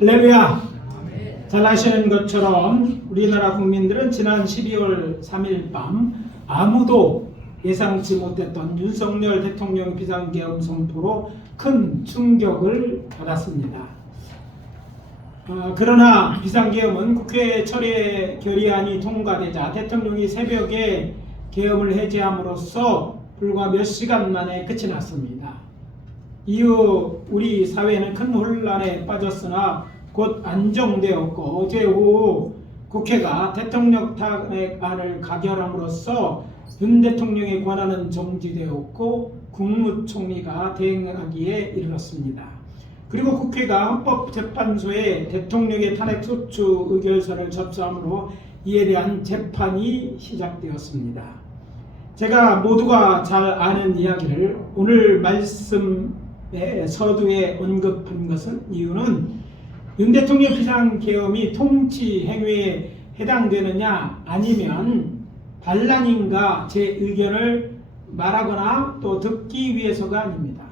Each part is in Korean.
할렐루야. 잘 아시는 것처럼 우리나라 국민들은 지난 12월 3일 밤 아무도 예상치 못했던 윤석열 대통령 비상계엄 선포로 큰 충격을 받았습니다. 그러나 비상계엄은 국회 철회 결의안이 통과되자 대통령이 새벽에 계엄을 해제함으로써 불과 몇 시간 만에 끝이 났습니다. 이후 우리 사회는 큰 혼란에 빠졌으나 곧 안정되었고 어제 오후 국회가 대통령 탄핵안을 가결함으로써 윤 대통령의 권한은 정지되었고 국무총리가 대행하기에 이르렀습니다. 그리고 국회가 헌법재판소에 대통령의 탄핵소추 의결서를 접수함으로 이에 대한 재판이 시작되었습니다. 제가 모두가 잘 아는 이야기를 오늘 말씀의 서두에 언급한 것은 이유는 윤 대통령 비상계엄이 통치 행위에 해당되느냐 아니면 반란인가 제 의견을 말하거나 또 듣기 위해서가 아닙니다.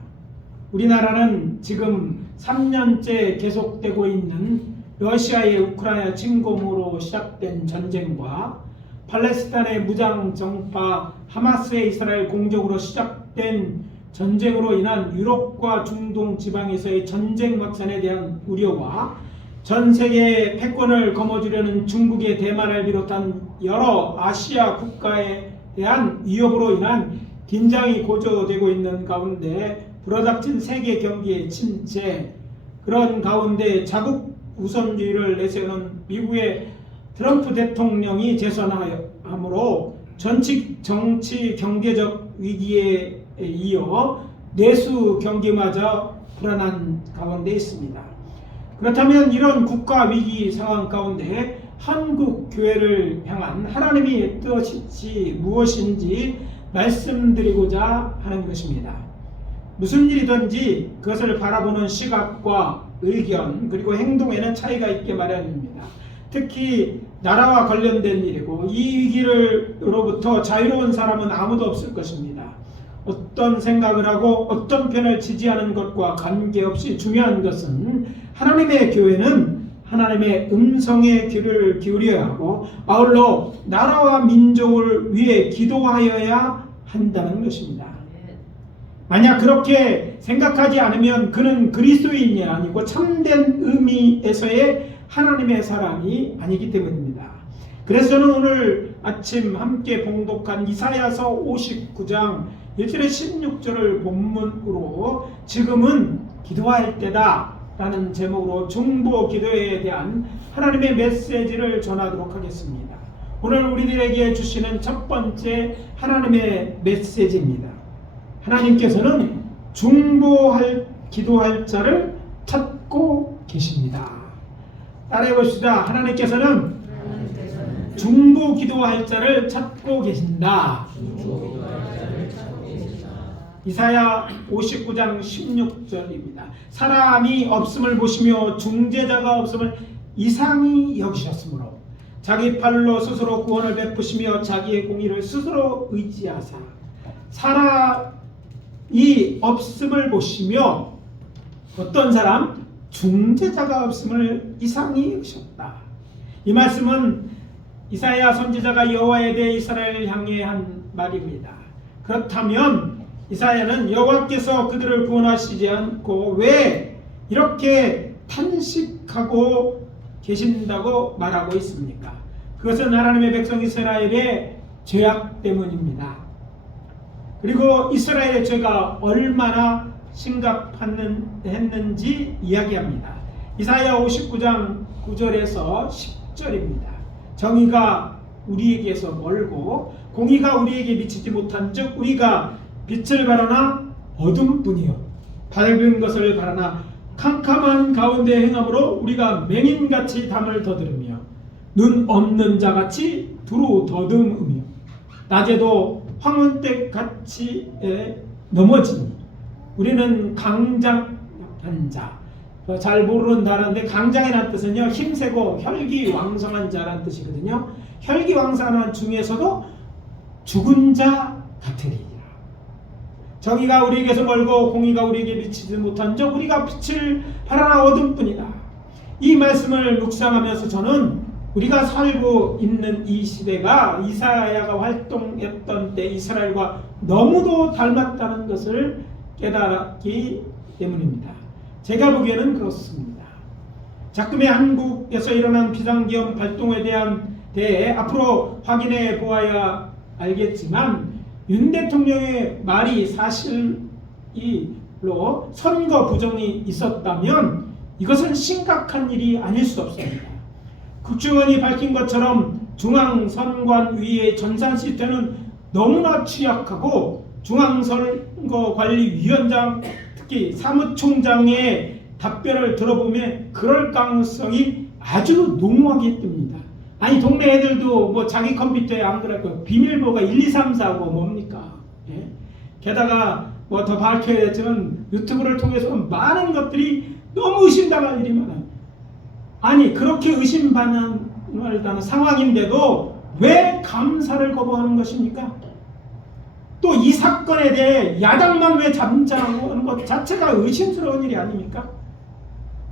우리나라는 지금 3년째 계속되고 있는 러시아의 우크라이나 침공으로 시작된 전쟁과 팔레스타인의 무장 정파 하마스의 이스라엘 공격으로 시작된 전쟁으로 인한 유럽과 중동 지방에서의 전쟁 확산에 대한 우려와 전 세계의 패권을 거머쥐려는 중국의 대만을 비롯한 여러 아시아 국가에 대한 위협으로 인한 긴장이 고조되고 있는 가운데 불어닥친 세계 경기의 침체, 그런 가운데 자국 우선주의를 내세우는 미국의 트럼프 대통령이 재선함으로 정치 경제적 위기에 이어 내수 경기마저 불안한 가운데 있습니다. 그렇다면 이런 국가 위기 상황 가운데 한국 교회를 향한 하나님의 뜻이 무엇인지 말씀드리고자 하는 것입니다. 무슨 일이든지 그것을 바라보는 시각과 의견 그리고 행동에는 차이가 있게 마련입니다. 특히 나라와 관련된 일이고 이 위기로부터 자유로운 사람은 아무도 없을 것입니다. 어떤 생각을 하고 어떤 편을 지지하는 것과 관계없이 중요한 것은 하나님의 교회는 하나님의 음성에 귀를 기울여야 하고 아울러 나라와 민족을 위해 기도하여야 한다는 것입니다. 만약 그렇게 생각하지 않으면 그는 그리스도인이 아니고 참된 의미에서의 하나님의 사람이 아니기 때문입니다. 그래서 저는 오늘 아침 함께 봉독한 이사야서 59장 1절에 16절을 본문으로 지금은 기도할 때다 라는 제목으로 중보 기도에 대한 하나님의 메시지를 전하도록 하겠습니다. 오늘 우리들에게 주시는 첫 번째 하나님의 메시지입니다. 하나님께서는 기도할 자를 찾고 계십니다. 따라해 봅시다. 하나님께서는 중보 기도할 자를 찾고 계신다. 이사야 59장 16절입니다. 사람이 없음을 보시며 중재자가 없음을 이상히 여기셨으므로 자기 팔로 스스로 구원을 베푸시며 자기의 공의를 스스로 의지하사 사람이 없음을 보시며 어떤 사람? 중재자가 없음을 이상히 여기셨다. 이 말씀은 이사야 선지자가 여호와에 대해 이스라엘을 향해 한 말입니다. 그렇다면 이사야는 여호와께서 그들을 구원하시지 않고 왜 이렇게 탄식하고 계신다고 말하고 있습니까? 그것은 하나님의 백성 이스라엘의 죄악 때문입니다. 그리고 이스라엘의 죄가 얼마나 심각했는지 이야기합니다. 이사야 59장 9절에서 10절입니다. 정의가 우리에게서 멀고 공의가 우리에게 미치지 못한 즉 우리가 빛을 바라나 어둠뿐이요 밝은 것을 바라나 캄캄한 가운데 행함으로 우리가 맹인같이 담을 더듬으며 눈 없는 자같이 두루 더듬으며 낮에도 황혼때같이 넘어지니 우리는 강장한 자, 잘 모르는 단어인데 강장이라는 뜻은요 힘세고 혈기왕성한 자라는 뜻이거든요. 혈기왕성한 중에서도 죽은 자 같으리라. 정의가 우리에게서 멀고 공의가 우리에게 미치지 못한 적 우리가 빛을 바라나 어둠뿐이다. 이 말씀을 묵상하면서 저는 우리가 살고 있는 이 시대가 이사야가 활동했던 때 이스라엘과 너무도 닮았다는 것을 깨달았기 때문입니다. 제가 보기에는 그렇습니다. 자금의 한국에서 일어난 비상기업 활동에 대해 앞으로 확인해 보아야 알겠지만 윤 대통령의 말이 사실로 선거 부정이 있었다면 이것은 심각한 일이 아닐 수 없습니다. 국정원이 밝힌 것처럼 중앙선관위의 전산 시스템은 너무나 취약하고 중앙선거관리위원장 특히 사무총장의 답변을 들어보면 그럴 가능성이 아주 농후하게 뜹니다. 아니 동네 애들도 뭐 자기 컴퓨터에 안 그럴 거예요. 비밀번호가 1, 2, 3, 4고 뭡니까? 예? 게다가 뭐 더 밝혀야 되지만 유튜브를 통해서 많은 것들이 너무 의심당할 일이 많아요. 아니 그렇게 의심받는 상황인데도 왜 감사를 거부하는 것입니까? 또 이 사건에 대해 야당만 왜 잠잠하는 것 자체가 의심스러운 일이 아닙니까?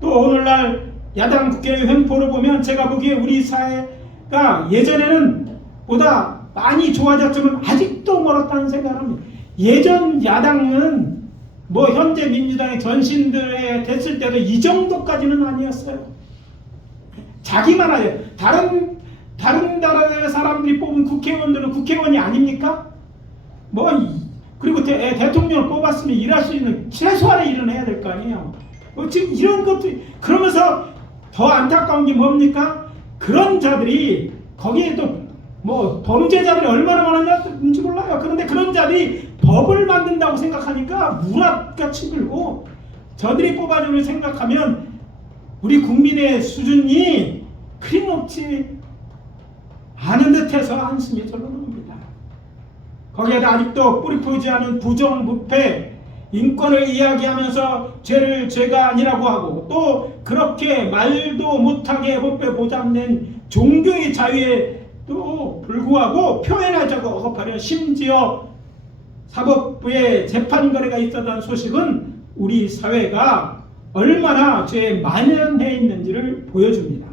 또 오늘날 야당 국회의 횡포를 보면 제가 보기에 우리 사회가 예전에는 보다 많이 좋아졌지만 아직도 멀었다는 생각을 합니다. 예전 야당은 뭐 현재 민주당의 전신들에 됐을 때도 이 정도까지는 아니었어요. 자기만 하죠. 다른 나라의 사람들이 뽑은 국회의원들은 국회의원이 아닙니까? 뭐 그리고 대통령을 뽑았으면 일할 수 있는 최소한의 일은 해야 될 거 아니에요. 지금 이런 것도 그러면서 더 안타까운 게 뭡니까? 그런 자들이 거기에 또 뭐 범죄자들이 얼마나 많은지 몰라요. 그런데 그런 자들이 법을 만든다고 생각하니까 무락같이 들고 저들이 뽑아주는 생각하면 우리 국민의 수준이 그리 높지 않은 듯해서 한숨이 절로 나옵니다. 거기에다 아직도 뿌리 보이지 않은 부정부패, 인권을 이야기하면서 죄를 죄가 아니라고 하고 또 그렇게 말도 못하게 법에 보장된 종교의 자유에 또 불구하고 표현하자고 억압하려 심지어 사법부에 재판 거래가 있었다는 소식은 우리 사회가 얼마나 죄에 만연해 있는지를 보여줍니다.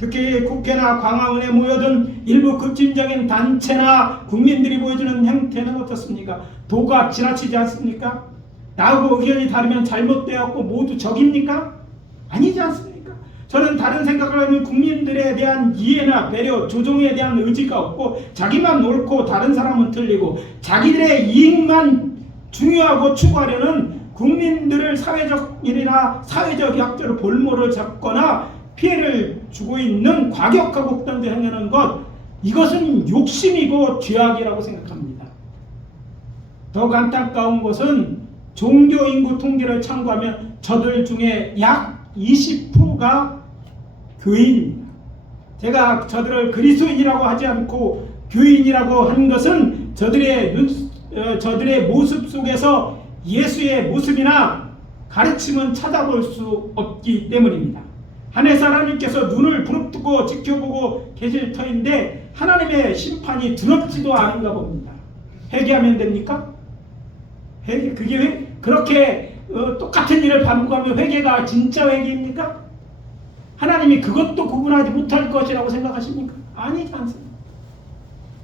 특히 국회나 광화문에 모여든 일부 급진적인 단체나 국민들이 보여주는 행태는 어떻습니까? 도가 지나치지 않습니까? 나하고 의견이 다르면 잘못되었고 모두 적입니까? 아니지 않습니까? 저는 다른 생각을 하는 국민들에 대한 이해나 배려, 조정에 대한 의지가 없고 자기만 옳고 다른 사람은 틀리고 자기들의 이익만 중요하고 추구하려는 국민들을 사회적 일이나 사회적 약자로 볼모를 잡거나 피해를 주고 있는 과격하고 극단적 행위하는 것, 이것은 욕심이고 죄악이라고 생각합니다. 더욱 안타까운 것은 종교 인구 통계를 참고하면 저들 중에 약 20%가 교인입니다. 제가 저들을 그리스도인이라고 하지 않고 교인이라고 한 것은 저들의 모습 속에서 예수의 모습이나 가르침은 찾아볼 수 없기 때문입니다. 하늘의 하나님께서 눈을 부릅뜨고 지켜보고 계실 터인데 하나님의 심판이 두렵지도 않은가 봅니다. 회개하면 됩니까? 그게 왜 그렇게 똑같은 일을 반복하면 회개가 진짜 회개입니까? 하나님이 그것도 구분하지 못할 것이라고 생각하십니까? 아니지 않습니다.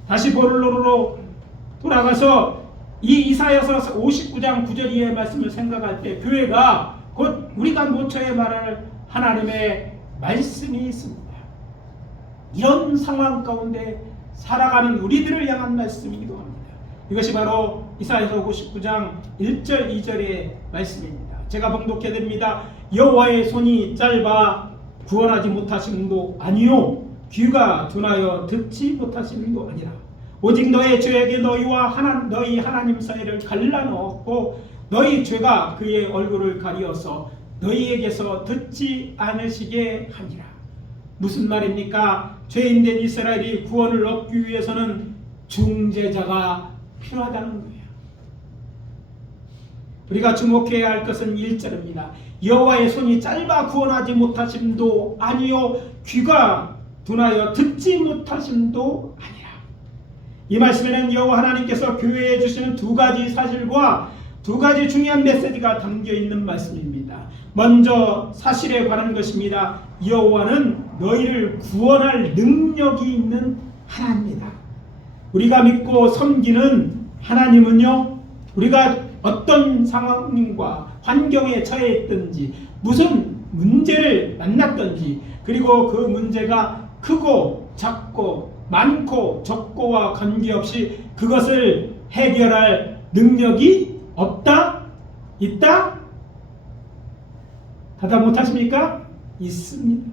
다시 본론으로 돌아가서 이 이사야서 59장 9절 이하의 말씀을 생각할 때 교회가 곧 우리가 모처에 말할 하나님의 말씀이 있습니다. 이런 상황 가운데 살아가는 우리들을 향한 말씀이기도 합니다. 이것이 바로 이사야서 59장 1절 2절의 말씀입니다. 제가 봉독해드립니다. 여호와의 손이 짧아 구원하지 못하시는도 아니요 귀가 둔하여 듣지 못하시는도 아니라 오직 너의 죄에게 너희와 너희 하나님 사이를 갈라넣었고 너희 죄가 그의 얼굴을 가리어서 너희에게서 듣지 않으시게 하니라. 무슨 말입니까? 죄인된 이스라엘이 구원을 얻기 위해서는 중재자가 필요하다는 거예요. 우리가 주목해야 할 것은 1절입니다. 여호와의 손이 짧아 구원하지 못하심도 아니요 귀가 둔하여 듣지 못하심도 아니라. 이 말씀에는 여호와 하나님께서 교회에 주시는 두 가지 사실과 두 가지 중요한 메시지가 담겨 있는 말씀입니다. 먼저 사실에 관한 것입니다. 여호와는 너희를 구원할 능력이 있는 하나님이다. 우리가 믿고 섬기는 하나님은요, 우리가 어떤 상황과 환경에 처해 있든지 무슨 문제를 만났든지, 그리고 그 문제가 크고 작고 많고 적고와 관계없이 그것을 해결할 능력이 없다? 있다? 대답 못하십니까? 있습니다.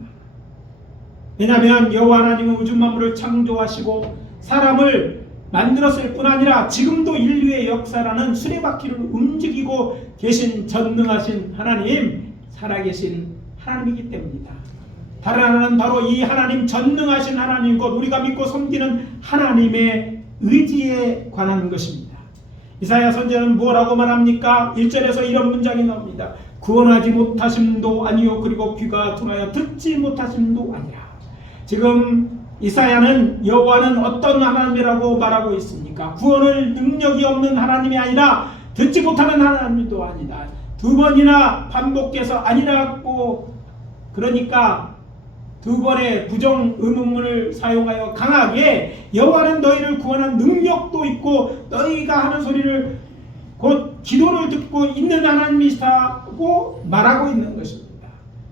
왜냐하면 여호와 하나님은 우주 만물을 창조하시고 사람을 만들었을 뿐 아니라 지금도 인류의 역사라는 수레바퀴를 움직이고 계신 전능하신 하나님, 살아계신 하나님이기 때문이다. 다른 하나는 바로 이 하나님, 전능하신 하나님, 곧 우리가 믿고 섬기는 하나님의 의지에 관한 것입니다. 이사야 선지자는 뭐라고 말합니까? 1절에서 이런 문장이 나옵니다. 구원하지 못하심도 아니요, 그리고 귀가 둔하여 듣지 못하심도 아니라. 지금 이사야는 여호와는 어떤 하나님이라고 말하고 있습니까? 구원을 능력이 없는 하나님이 아니라 듣지 못하는 하나님도 아니다. 두 번이나 반복해서 아니라고, 그러니까 두 번의 부정 의문문을 사용하여 강하게 여호와는 너희를 구원한 능력도 있고 너희가 하는 소리를 곧 기도를 듣고 있는 하나님이시다고 말하고 있는 것입니다.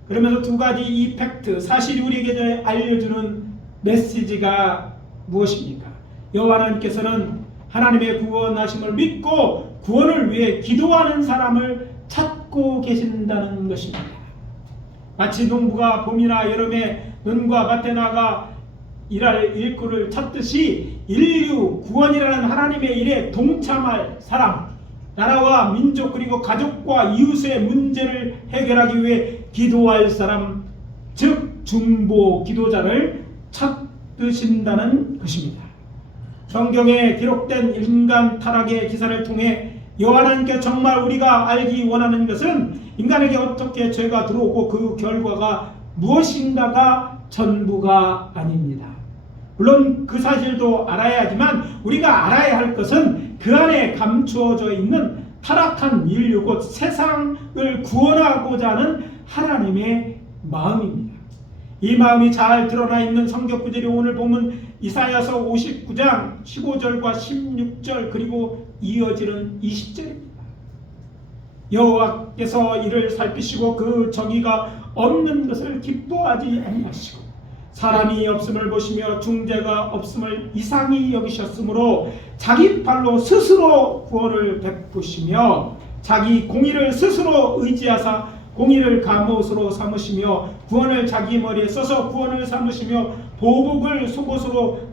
그러면서 두 가지 이 팩트, 사실이 우리에게 알려주는 메시지가 무엇입니까? 여호와 하나님께서는 하나님의 구원하심을 믿고 구원을 위해 기도하는 사람을 찾고 계신다는 것입니다. 마치 농부가 봄이나 여름에 눈과 밭에 나가 일할 일꾼을 찾듯이 인류 구원이라는 하나님의 일에 동참할 사람, 나라와 민족 그리고 가족과 이웃의 문제를 해결하기 위해 기도할 사람, 즉 중보 기도자를 찾으신다는 것입니다. 성경에 기록된 인간 타락의 기사를 통해 여호와 하나님께 정말 우리가 알기 원하는 것은 인간에게 어떻게 죄가 들어오고 그 결과가 무엇인가가 전부가 아닙니다. 물론 그 사실도 알아야 하지만 우리가 알아야 할 것은 그 안에 감추어져 있는 타락한 인류, 곧 세상을 구원하고자 하는 하나님의 마음입니다. 이 마음이 잘 드러나 있는 성경 구절이 오늘 보면 이사야서 59장 15절과 16절 그리고 이어지는 20절입니다. 여호와께서 이를 살피시고 그 정의가 없는 것을 기뻐하지 아니하시고 사람이 없음을 보시며 중재가 없음을 이상히 여기셨으므로 자기 팔로 스스로 구원을 베푸시며 자기 공의를 스스로 의지하사 공의를 갑옷으로 삼으시며 구원을 자기 머리에 써서 구원을 삼으시며 보복을 속옷으로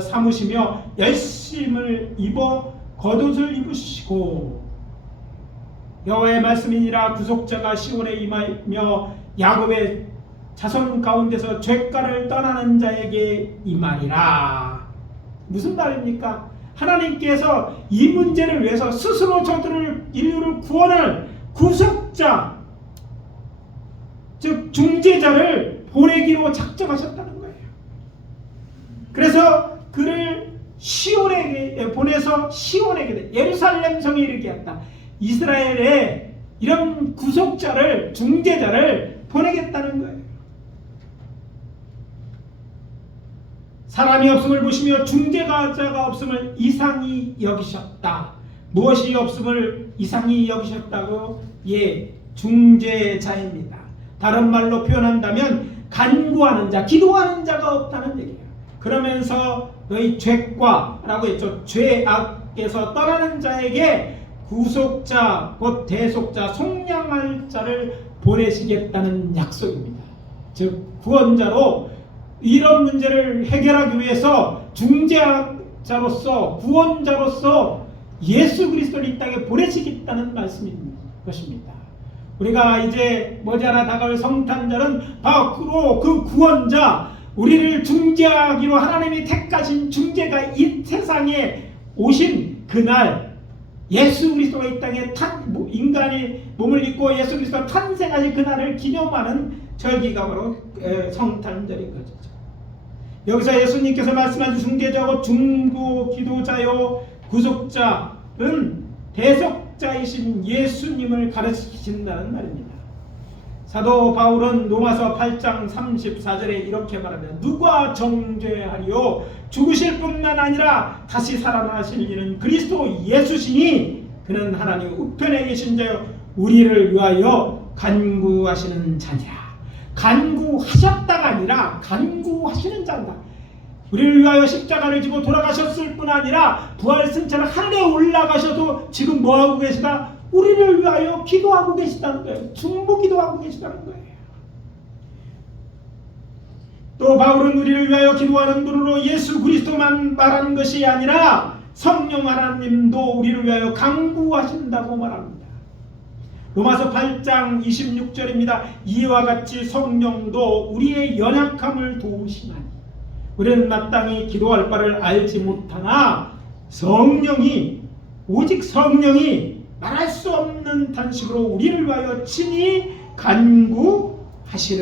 삼으시며 열심을 입어 겉옷을 입으시고 여호와의 말씀이니라 구속자가 시온에 임하며 야곱의 자손 가운데서 죄가를 떠나는 자에게 임하리라. 무슨 말입니까? 하나님께서 이 문제를 위해서 스스로 저들을 인류를 구원할 구속자, 즉 중재자를 보내기로 작정하셨다는 거예요. 그래서 그를 시온에게 보내서 시온에게 예루살렘 성에 이르게 했다. 이스라엘에 이런 구속자를, 중재자를 보내겠다는 거예요. 사람이 없음을 보시며 중재자가 없음을 이상히 여기셨다. 무엇이 없음을 이상히 여기셨다고? 예, 중재자입니다. 다른 말로 표현한다면 간구하는 자, 기도하는 자가 없다는 얘기예요. 그러면서 너희 죄과 라고 했죠. 죄악에서 떠나는 자에게 구속자, 곧 대속자, 속량할 자를 보내시겠다는 약속입니다. 즉 구원자로 이런 문제를 해결하기 위해서 중재자로서 구원자로서 예수 그리스도를 이 땅에 보내시겠다는 말씀인 것입니다. 우리가 이제 머지않아 다가올 성탄절은 바로 그 구원자, 우리를 중재하기로 하나님이 택하신 중재가 이 세상에 오신 그날, 예수 그리스도가 이 땅에 인간이 몸을 입고 예수 그리스도가 탄생하신 그날을 기념하는 절기가 바로 성탄절인 거죠. 여기서 예수님께서 말씀하신 중재자고 중보 기도자요 구속자는 대속자이신 예수님을 가르치신다는 말입니다. 사도 바울은 로마서 8장 34절에 이렇게 말합니다. 누가 정죄하리요? 죽으실 뿐만 아니라 다시 살아나실 이는 그리스도 예수시니 그는 하나님 우편에 계신 자요 우리를 위하여 간구하시는 자니라. 간구하셨다가 아니라 간구하시는 자다. 우리를 위하여 십자가를 지고 돌아가셨을 뿐 아니라 부활 승천을 하늘에 올라가셔도 지금 뭐하고 계시다? 우리를 위하여 기도하고 계시다는 거예요. 중보 기도하고 계시다는 거예요. 또 바울은 우리를 위하여 기도하는 분으로 예수 그리스도만 말하는 것이 아니라 성령 하나님도 우리를 위하여 간구하신다고 말합니다. 로마서 8장 26절입니다. 이와 같이 성령도 우리의 연약함을 도우시나니 우리는 마땅히 기도할 바를 알지 못하나 오직 성령이 말할 수 없는 탄식으로 우리를 위하여 친히 간구하시느니라.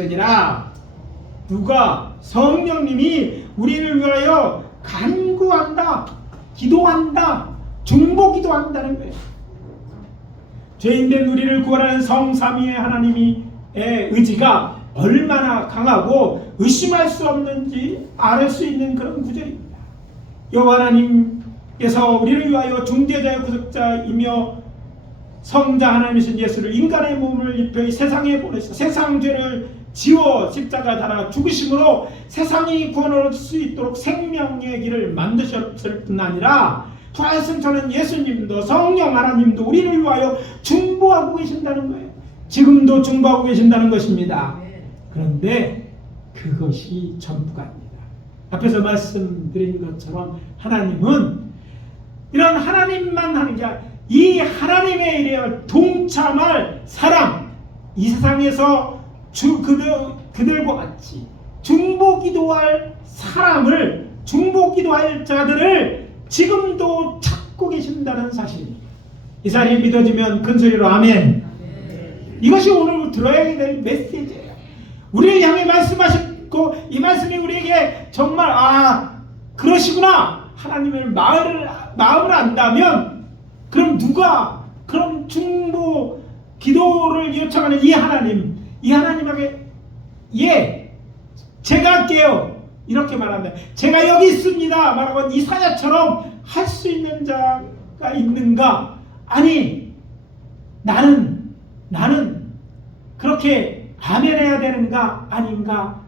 누가? 성령님이 우리를 위하여 간구한다, 기도한다, 중보기도한다는 거예요. 죄인된 우리를 구원하는 성삼위의 하나님의 의지가 얼마나 강하고 의심할 수 없는지 알 수 있는 그런 구절입니다. 여호와 하나님께서 우리를 위하여 중재자의 구속자이며 성자 하나님이신 예수를 인간의 몸을 입혀 이 세상에 보내셔 세상 죄를 지워 십자가 달아 죽으심으로 세상이 구원을 얻을 수 있도록 생명의 길을 만드셨을 뿐 아니라 부활승천한 예수님도 성령 하나님도 우리를 위하여 중보하고 계신다는 거예요. 지금도 중보하고 계신다는 것입니다. 그런데 그것이 전부가 아닙니다. 앞에서 말씀드린 것처럼 하나님은 이런 하나님만 하는 게 아니라 이 하나님의 일에 동참할 사람, 이 세상에서 그들과 같이 중보기도할 사람을, 중보기도할 자들을 지금도 찾고 계신다는 사실입니다. 이 사실이 믿어지면 큰소리로 아멘. 이것이 오늘 들어야 될 메시지예요. 우리를 향해 말씀하셨고 이 말씀이 우리에게 정말 그러시구나 하나님의 마음을 안다면 그럼 중보 기도를 요청하는 이 하나님에게 제가 할게요 이렇게 말합니다. 제가 여기 있습니다 말하고 이사야처럼 할 수 있는 자가 있는가? 아니 나는 그렇게 아멘해야 되는가 아닌가?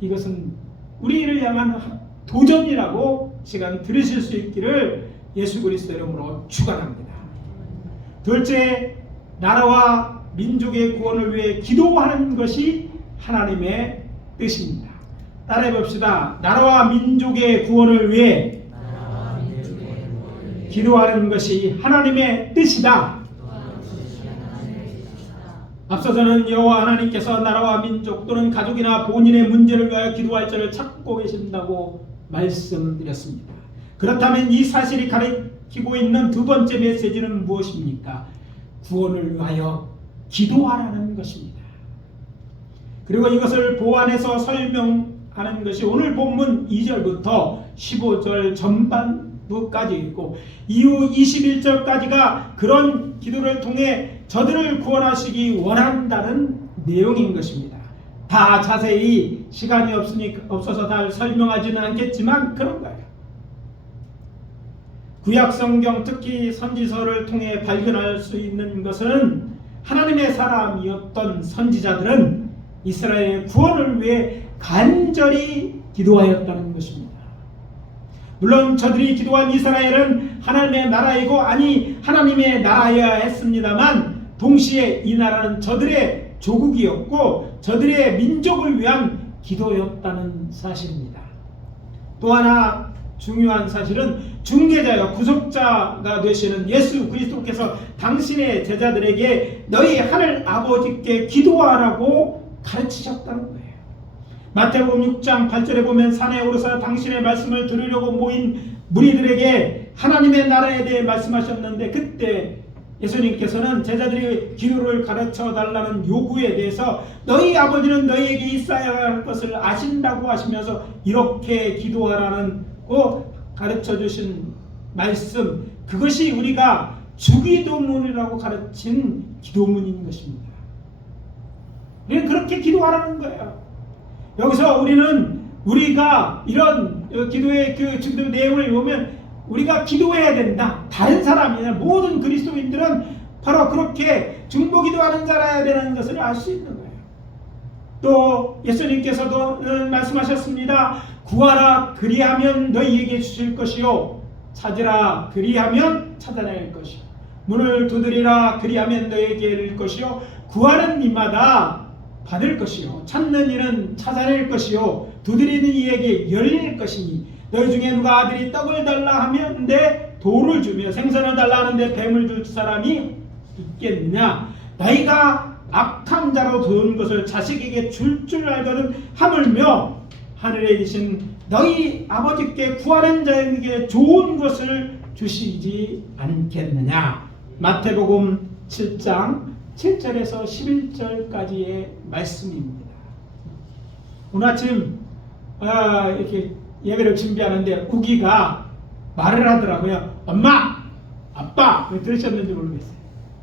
이것은 우리를 향한 도전이라고 시간 들으실 수 있기를 예수 그리스도 이름으로 축원합니다. 둘째, 나라와 민족의 구원을 위해 기도하는 것이 하나님의 뜻입니다. 따라해 봅시다. 나라와 민족의 구원을 위해 기도하는 것이 하나님의 뜻이다. 앞서서는 여호와 하나님께서 나라와 민족 또는 가족이나 본인의 문제를 위하여 기도할 자를 찾고 계신다고 말씀드렸습니다. 그렇다면 이 사실이 가리키고 있는 두 번째 메시지는 무엇입니까? 구원을 위하여 기도하라는 것입니다. 그리고 이것을 보완해서 설명하는 것이 오늘 본문 2절부터 15절 전반부까지 있고 이후 21절까지가 그런 기도를 통해 저들을 구원하시기 원한다는 내용인 것입니다. 다 자세히 시간이 없어서 다 설명하지는 않겠지만 그런 거예요. 구약 성경 특히 선지서를 통해 발견할 수 있는 것은 하나님의 사람이었던 선지자들은 이스라엘의 구원을 위해 간절히 기도하였다는 것입니다. 물론 저들이 기도한 이스라엘은 하나님의 나라이고 하나님의 나라여야 했습니다만 동시에 이 나라는 저들의 조국이었고 저들의 민족을 위한 기도였다는 사실입니다. 또 하나 중요한 사실은 중개자여 구속자가 되시는 예수 그리스도께서 당신의 제자들에게 너희 하늘 아버지께 기도하라고 가르치셨다는 거예요. 마태복음 6장 8절에 보면 산에 오르사 당신의 말씀을 들으려고 모인 무리들에게 하나님의 나라에 대해 말씀하셨는데 그때 예수님께서는 제자들이 기도를 가르쳐 달라는 요구에 대해서 너희 아버지는 너희에게 있어야 할 것을 아신다고 하시면서 이렇게 기도하라는 가르쳐 주신 말씀, 그것이 우리가 주기도문이라고 가르친 기도문인 것입니다. 우리는 그렇게 기도하라는 거예요. 여기서 우리가 이런 기도의 그 중도 내용을 보면 우리가 기도해야 된다. 다른 사람이나 모든 그리스도인들은 바로 그렇게 중보 기도하는 자라야 되는 것을 알 수 있는 거예요. 또 예수님께서도 말씀하셨습니다. 구하라 그리하면 너희에게 주실 것이요 찾으라 그리하면 찾아낼 것이요 문을 두드리라 그리하면 너희에게 열릴 것이요 구하는 이마다 받을 것이요 찾는 이는 찾아낼 것이요 두드리는 이에게 열릴 것이니 너희 중에 누가 아들이 떡을 달라 하면 내 돌을 주며 생선을 달라 하는데 뱀을 줄 사람이 있겠느냐. 너희가 악한 자로 두은 것을 자식에게 줄 알거든 하물며 하늘에 계신 너희 아버지께 구하는 자에게 좋은 것을 주시지 않겠느냐. 마태복음 7장 7절에서 11절까지의 말씀입니다. 오늘 아침 이렇게 예배를 준비하는데 우기가 말을 하더라고요. 엄마, 아빠. 왜 들으셨는지 모르겠어요.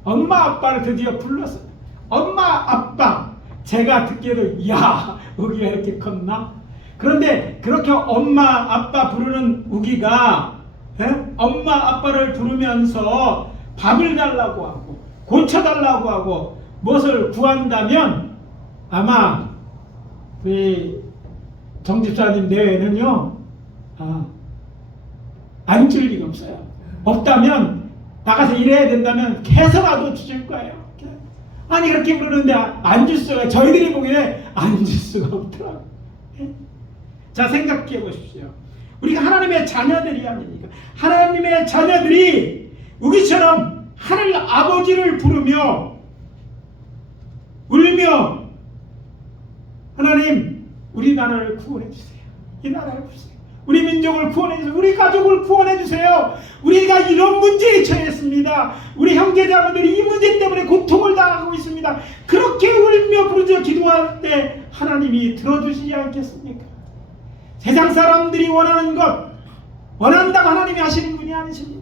엄마, 아빠를 드디어 불렀어요. 엄마, 아빠. 제가 듣기에도 야, 우기가 이렇게 컸나? 그런데 그렇게 엄마, 아빠 부르는 우기가 엄마, 아빠를 부르면서 밥을 달라고 하고 고쳐달라고 하고 무엇을 구한다면 아마 우리 정집사님 내외는요 안 줄 리가 없어요. 없다면 나가서 일해야 된다면 개서라도 주실 거예요. 아니 그렇게 부르는데 안 줄 수가, 저희들이 보기에 안 줄 수가 없더라고요. 자, 생각해 보십시오. 우리가 하나님의 자녀들이 아닙니까? 하나님의 자녀들이 우기처럼 하늘 아버지를 부르며 울며 하나님 우리 나라를 구원해 주세요. 이 나라를 주세요. 우리 민족을 구원해 주세요. 우리 가족을 구원해 주세요. 우리가 이런 문제에 처했습니다. 우리 형제자매들이 이 문제 때문에 고통을 당하고 있습니다. 그렇게 울며 부르짖어 기도할 때 하나님이 들어주시지 않겠습니까? 세상 사람들이 원하는 것 원한다고 하나님이 하시는 분이 아니십니다.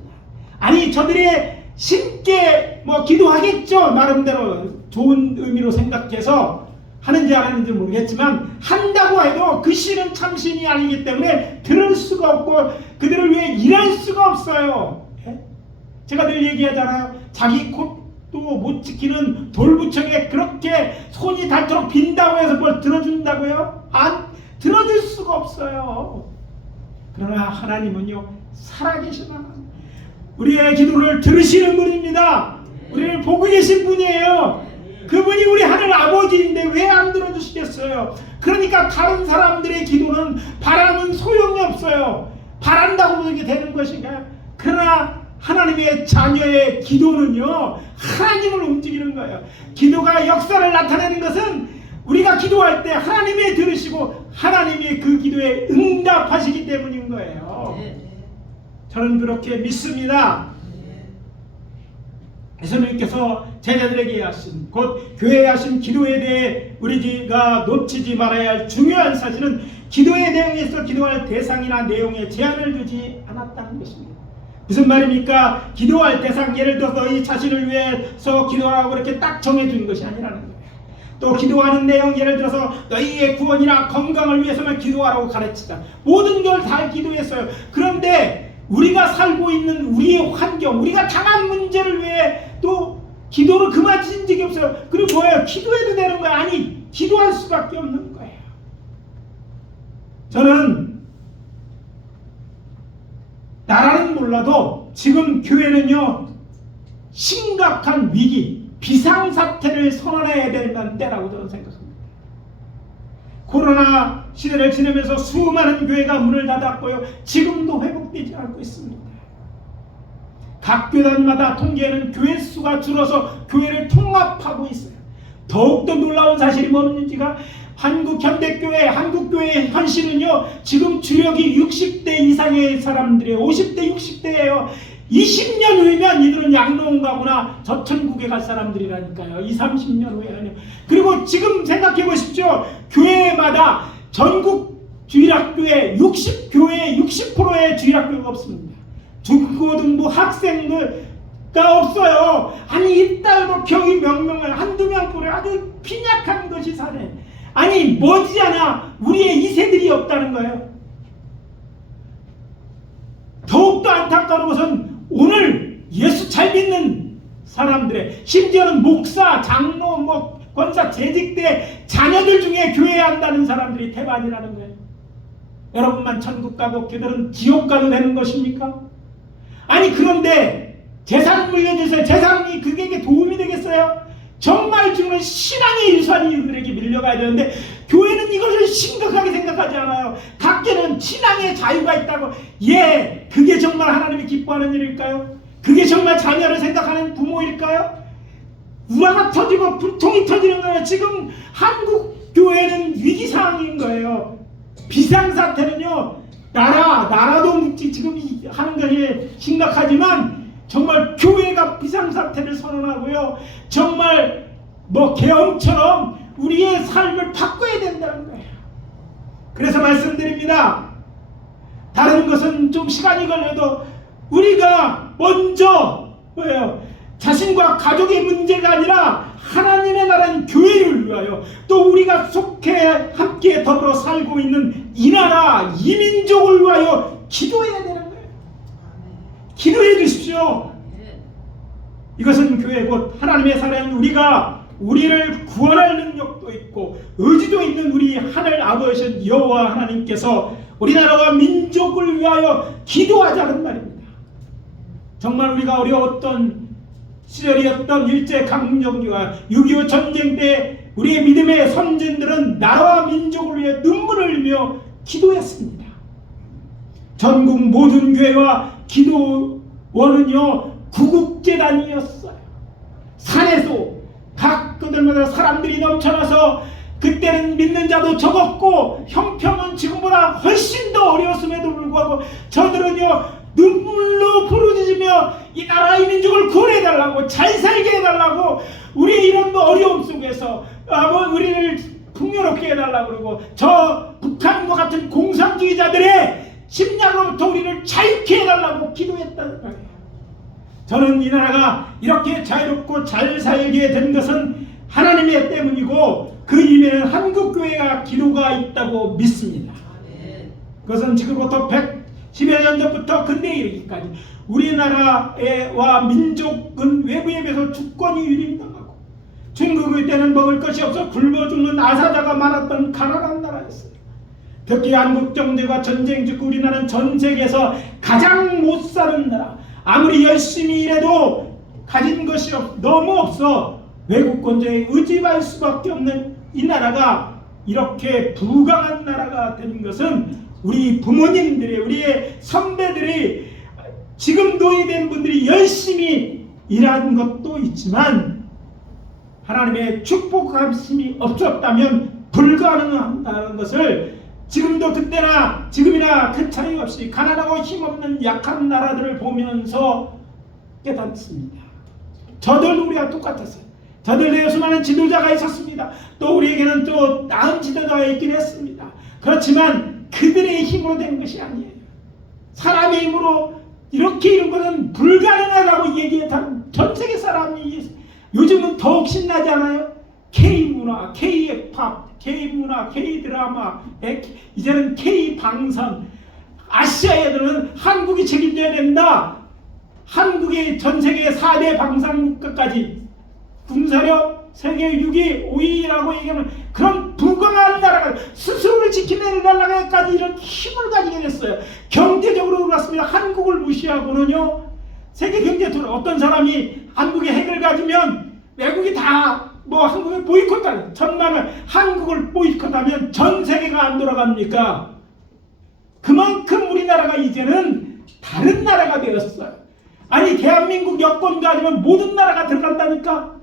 아니 저들의 신께 기도하겠죠. 나름대로 좋은 의미로 생각해서 하는지 안 하는지 모르겠지만 한다고 해도 그 신은 참신이 아니기 때문에 들을 수가 없고 그들을 위해 일할 수가 없어요. 제가 늘 얘기하잖아요. 자기 콧도 못 지키는 돌부처에 그렇게 손이 닳도록 빈다고 해서 뭘 들어준다고요? 안 들어줄 수가 없어요. 그러나 하나님은요 살아계신 하나님, 우리의 기도를 들으시는 분입니다. 우리를 보고 계신 분이에요. 그분이 우리 하늘 아버지인데 왜 안 들어주시겠어요? 그러니까 다른 사람들의 기도는 바람은 소용이 없어요. 바란다고 그렇게 되는 것인가요? 그러나 하나님의 자녀의 기도는요 하나님을 움직이는 거예요. 기도가 역사를 나타내는 것은 우리가 기도할 때 하나님이 들으시고 하나님이 그 기도에 응답하시기 때문인 거예요. 저는 그렇게 믿습니다. 예수님께서 제자들에게 하신, 곧 교회에 하신 기도에 대해 우리가 놓치지 말아야 할 중요한 사실은 기도의 내용에 있어 기도할 대상이나 내용에 제한을 두지 않았다는 것입니다. 무슨 말입니까? 기도할 대상, 예를 들어서 너희 자신을 위해서 기도하라고 그렇게 딱 정해준 것이 아니라는 거예요. 또 기도하는 내용, 예를 들어서 너희의 구원이나 건강을 위해서만 기도하라고 가르치자. 모든 걸 다 기도했어요. 그런데 우리가 살고 있는 우리의 환경, 우리가 당한 문제를 위해 또 기도를 그만둔 적이 없어요. 그리고 뭐예요? 기도해도 되는 거예요? 아니, 기도할 수밖에 없는 거예요. 저는 나라는 몰라도 지금 교회는요 심각한 위기, 비상사태를 선언해야 되는 때라고 저는 생각합니다. 코로나 시대를 지내면서 수많은 교회가 문을 닫았고요. 지금도 회복되지 않고 있습니다. 각 교단마다 통계는 교회 수가 줄어서 교회를 통합하고 있어요. 더욱더 놀라운 사실이 뭐는지가 한국현대교회, 한국교회의 현실은요 지금 주력이 60대 이상의 사람들이에요. 50대, 60대예요. 20년 후면 이들은 양로원 가거나 저천국에 갈 사람들이라니까요. 20, 30년 후에는요. 그리고 지금 생각해 보십시오. 교회마다 전국 주일학교에 60%의 주일학교가 없습니다. 중고등부 학생들 없어요. 아니 있다고 경위 명명을 한두 명 보래 아주 빈약한 것이 사네. 아니 머지않아 우리의 이세들이 없다는 거예요. 더욱더 안타까운 것은 오늘 예수 잘 믿는 사람들의, 심지어는 목사, 장로, 권사, 재직대 자녀들 중에 교회에 한다는 사람들이 태반이라는 거예요. 여러분만 천국 가고 걔들은 지옥 가도 되는 것입니까? 아니 그런데 재산 물려주세요. 재산이 그게 도움이 되겠어요? 정말 주는 신앙의 유산이 이들에게 밀려가야 되는데 교회는 이것을 심각하게 생각하지 않아요. 각계는 신앙의 자유가 있다고. 예, 그게 정말 하나님이 기뻐하는 일일까요? 그게 정말 자녀를 생각하는 부모일까요? 우라가 터지고 불통이 터지는 거예요. 지금 한국 교회는 위기상황인 거예요. 비상사태는요, 나라도 지금 하는 것이 심각하지만 정말 교회가 비상사태를 선언하고요, 정말 계엄처럼 우리의 삶을 바꿔야 된다는 거예요. 그래서 말씀드립니다. 다른 것은 좀 시간이 걸려도 우리가 먼저 자신과 가족의 문제가 아니라 하나님의 나라인 교회를 위하여, 또 우리가 속해 함께 더불어 살고 있는 이 나라, 이 민족을 위하여 기도해야 되는 거예요. 기도해 주십시오. 이것은 교회 곧 하나님의 사랑인 우리를 구원할 능력도 있고 의지도 있는 우리 하늘 아버지신 여호와 하나님께서 우리나라와 민족을 위하여 기도하자는 말입니다. 정말 우리가 어려웠던 시절이었던 일제강점기와 6.25 전쟁 때 우리의 믿음의 선진들은 나라와 민족을 위해 눈물을 흘리며 기도했습니다. 전국 모든 교회와 기도원은요 구국재단이었어요. 산에서 각 그들마다 사람들이 넘쳐나서, 그때는 믿는 자도 적었고 형편은 지금보다 훨씬 더 어려웠음에도 불구하고 저들은요 눈물로 부르짖으며 이 나라 이 민족을 구원해달라고, 잘 살게 해달라고, 우리의 이런 어려움 속에서 우리를 풍요롭게 해달라고 그러고, 저 북한과 같은 공산주의자들의 심장으로부터 우리를 자유케 해달라고 기도했다는 거예요. 저는 이 나라가 이렇게 자유롭고 잘 살게 된 것은 하나님의 때문이고 그 이면에는 한국교회가 기도가 있다고 믿습니다. 그것은 지금부터 110여 년 전부터 근대에 이르기까지 우리나라와 민족은 외부에 비해서 주권이 유린당하고 중국의 때는 먹을 것이 없어 굶어 죽는 아사자가 많았던 가난한 나라였어요. 특히 한국 정대가 전쟁 중 우리나라는 전 세계에서 가장 못 사는 나라, 아무리 열심히 일해도 가진 것이 너무 없어 외국권자에 의지할 수밖에 없는 이 나라가 이렇게 부강한 나라가 된 것은 우리 부모님들이, 우리의 선배들이, 지금 노예된 분들이 열심히 일한 것도 있지만 하나님의 축복하심이 없었다면 불가능하다는 것을 지금도 그때나 지금이나 큰 차이 없이 가난하고 힘없는 약한 나라들을 보면서 깨닫습니다. 저들 우리와 똑같았어요. 저들에게 수많은 지도자가 있었습니다. 또 우리에게는 또 나은 지도자가 있긴 했습니다. 그렇지만 그들의 힘으로 된 것이 아니에요. 사람의 힘으로 이렇게 이룬 것은 불가능하다고 얘기했던 전 세계 사람이 요즘은 더욱 신나지 않아요? K문화, K팝, K문화, K드라마, 이제는 K방선. 아시아 애들은 한국이 책임져야 된다. 한국이 전 세계 4대 방산국가까지 군사력 세계 6위, 5위라고 얘기하는 그런 불강한 나라가 스스로를 지키는 나라까지 이런 힘을 가지게 됐어요. 경제적으로 그렇습니다. 한국을 무시하고는요, 세계 경제 투어, 어떤 사람이 한국의 핵을 가지면 외국이 다 한국을 보이콧하는, 천만을 한국을 보이콧하면 전 세계가 안 돌아갑니까? 그만큼 우리나라가 이제는 다른 나라가 되었어요. 아니 대한민국 여권 가지면 모든 나라가 들어간다니까.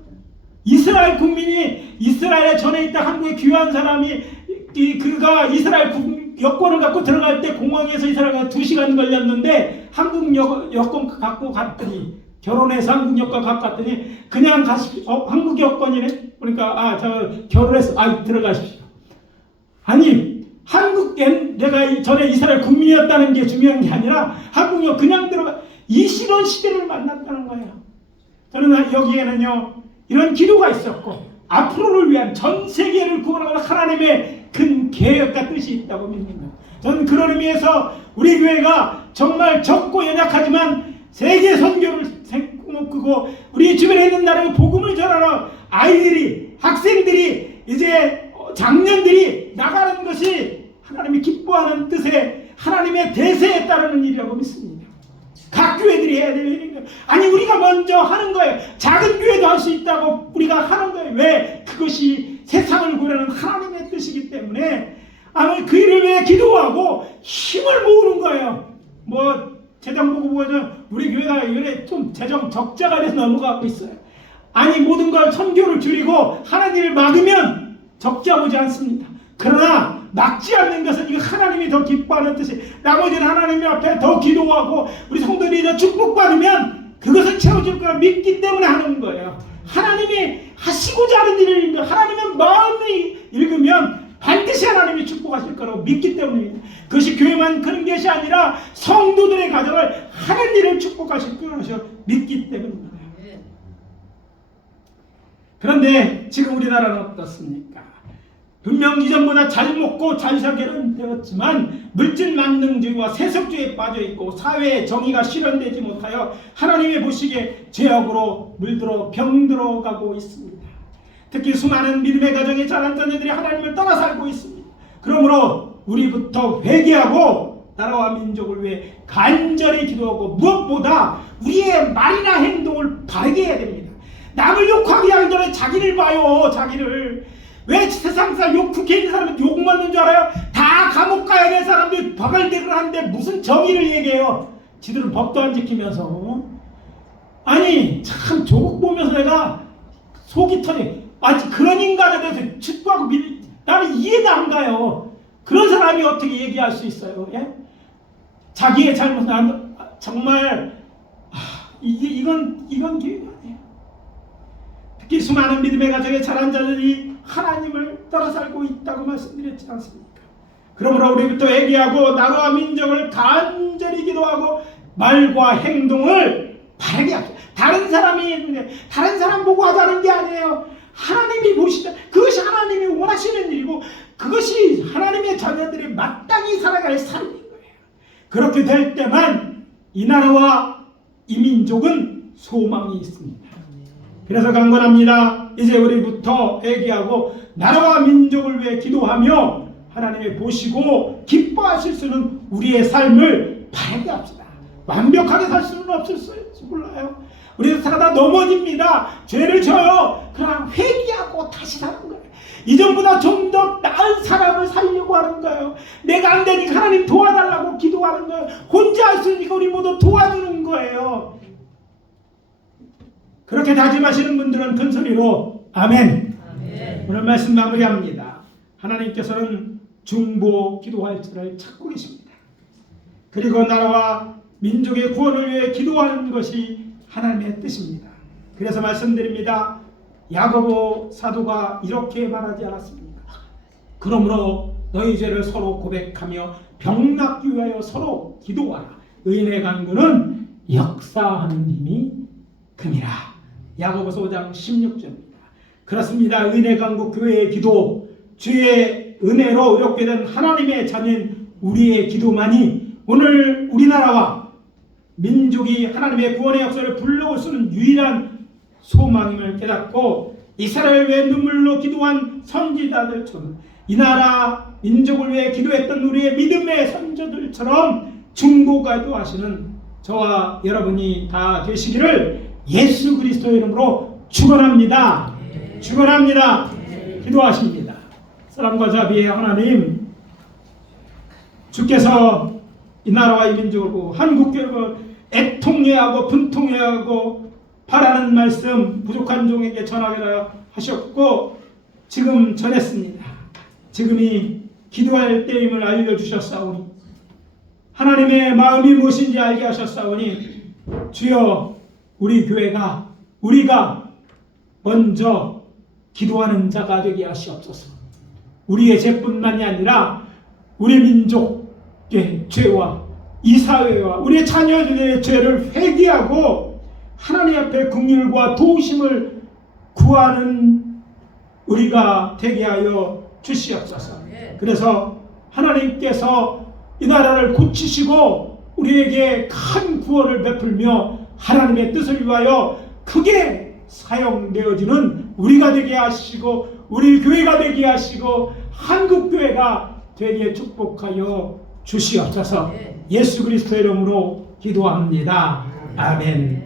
이스라엘 국민이, 이스라엘에 전에 있다 한국에 귀화한 사람이 그가 이스라엘 여권을 갖고 들어갈 때 공항에서 이스라엘에 2시간 걸렸는데 한국 여권 갖고 갔더니, 결혼해서 한국 여권 갖고 갔더니 그냥 가십시오. 한국 여권이네? 그러니까 저 결혼해서 들어가십시오. 아니 한국엔 내가 전에 이스라엘 국민이었다는 게 중요한 게 아니라 한국에 그냥 들어가, 이 시대를 만났다는 거예요. 저는 여기에는요 이런 기도가 있었고 앞으로를 위한 전 세계를 구원하는 하나님의 큰 계획과 뜻이 있다고 믿습니다. 저는 그런 의미에서 우리 교회가 정말 적고 연약하지만 세계 선교를 꿈꾸고 우리 주변에 있는 나라의 복음을 전하러 아이들이, 학생들이, 이제 장년들이 나가는 것이 하나님이 기뻐하는 뜻에 하나님의 대세에 따르는 일이라고 믿습니다. 각 교회들이 해야 될 일인 거예요. 아니 우리가 먼저 하는 거예요. 작은 교회도 할 수 있다고 우리가 하는 거예요. 왜? 그것이 세상을 구원하는 하나님의 뜻이기 때문에 아무 그 일을 위해 기도하고 힘을 모으는 거예요. 뭐 재정 보고 보면 우리 교회가 이번에 좀 재정 적자가 돼서 넘어가고 있어요. 아니 모든 걸 선교를 줄이고 하는 일을 막으면 적자 오지 않습니다. 그러나 막지 않는 것은 이거 하나님이 더 기뻐하는 뜻이 나머지는 하나님 앞에 더 기도하고 우리 성도들이 더 축복받으면 그것을 채워줄 거라 믿기 때문에 하는 거예요. 하나님이 하시고자 하는 일을 하나님의 마음이 읽으면 반드시 하나님이 축복하실 거라고 믿기 때문입니다. 그것이 교회만 그런 것이 아니라 성도들의 가정을 하는 일을 축복하실 거라고 믿기 때문입니다. 그런데 지금 우리나라는 어떻습니까? 분명 이전보다 잘 먹고 잘 살게는 되었지만 물질 만능주의와 세속주의에 빠져있고 사회의 정의가 실현되지 못하여 하나님의 보시기에 죄악으로 물들어 병들어가고 있습니다. 특히 수많은 믿음의 가정의 자란 자녀들이 하나님을 따라 살고 있습니다. 그러므로 우리부터 회개하고 나라와 민족을 위해 간절히 기도하고 무엇보다 우리의 말이나 행동을 바르게 해야 됩니다. 남을 욕하기 하기 전에 자기를 봐요. 자기를. 왜 세상사 욕하게 있는 사람은 욕먹는 줄 알아요? 다 감옥 가야 될 사람들 바글대글 하는데 무슨 정의를 얘기해요? 지들은 법도 안 지키면서. 아니 참 조국 보면서 내가 속이 터져. 아직 그런 인간에 대해서 축구하고 나는 이해가 안 가요. 그런 사람이 어떻게 얘기할 수 있어요? 예? 자기의 잘못은 정말 이건 기회가 아니에요. 특히 수많은 믿음의 가정에 자란 자들이 하나님을 따라 살고 있다고 말씀드렸지 않습니까? 그러므로 우리부터 회개하고 나라와 민족을 간절히 기도하고 말과 행동을 바르게 합시다. 다른 사람이 있는데 다른 사람 보고 하자는 게 아니에요. 하나님이 보시다. 그것이 하나님이 원하시는 일이고 그것이 하나님의 자녀들이 마땅히 살아갈 삶인 거예요. 그렇게 될 때만 이 나라와 이 민족은 소망이 있습니다. 그래서 강권합니다. 이제 우리부터 회개하고 나라와 민족을 위해 기도하며 하나님이 보시고 기뻐하실 수 있는 우리의 삶을 바르게 합시다. 완벽하게 살 수는 없을지 몰라요. 우리 살아다 넘어집니다. 죄를 져요. 그러나 회개하고 다시 사는 거예요. 이전보다 좀 더 나은 사람을 살려고 하는 거예요. 내가 안 되니까 하나님 도와달라고 기도하는 거예요. 혼자 할 수 있으니까 우리 모두 도와주는 거예요. 그렇게 다짐하시는 분들은 큰 소리로 아멘. 아멘. 오늘 말씀 마무리합니다. 하나님께서는 중보 기도할 자를 찾고 계십니다. 그리고 나라와 민족의 구원을 위해 기도하는 것이 하나님의 뜻입니다. 그래서 말씀드립니다. 야고보 사도가 이렇게 말하지 않았습니까? 그러므로 너희 죄를 서로 고백하며 병낫기 위하여 서로 기도하라. 의인의 간구는 역사하는 힘이 큼이라. 야고보서 5장 16절입니다. 그렇습니다. 의인의 간구, 교회의 기도, 주의 은혜로 의롭게 된 하나님의 자녀인 우리의 기도만이 오늘 우리나라와 민족이 하나님의 구원의 역사를 불러올 수 있는 유일한 소망임을 깨닫고 이스라엘 위해 눈물로 기도한 선지자들처럼 이 나라 민족을 위해 기도했던 우리의 믿음의 선조들처럼 중보가도 하시는 저와 여러분이 다 되시기를 예수 그리스도의 이름으로 축원합니다. 축원합니다. 기도하십니다. 사랑과 자비의 하나님, 주께서 이 나라와 이 민족을 보고 한국교회를 애통해야 하고 분통해야 하고 바라는 말씀 부족한 종에게 전하기라 하셨고 지금 전했습니다. 지금이 기도할 때임을 알려주셨사오니 하나님의 마음이 무엇인지 알게 하셨사오니 주여 우리 교회가 우리가 먼저 기도하는 자가 되게 하시옵소서. 우리의 죄뿐만이 아니라 우리 민족의 죄와 이 사회와 우리의 자녀들의 죄를 회개하고 하나님 앞에 긍휼과 도우심을 구하는 우리가 되게 하여 주시옵소서. 그래서 하나님께서 이 나라를 고치시고 우리에게 큰 구원을 베풀며 하나님의 뜻을 위하여 크게 사용되어지는 우리가 되게 하시고 우리 교회가 되게 하시고 한국교회가 되게 축복하여 주시옵소서. 예수 그리스도의 이름으로 기도합니다. 아멘.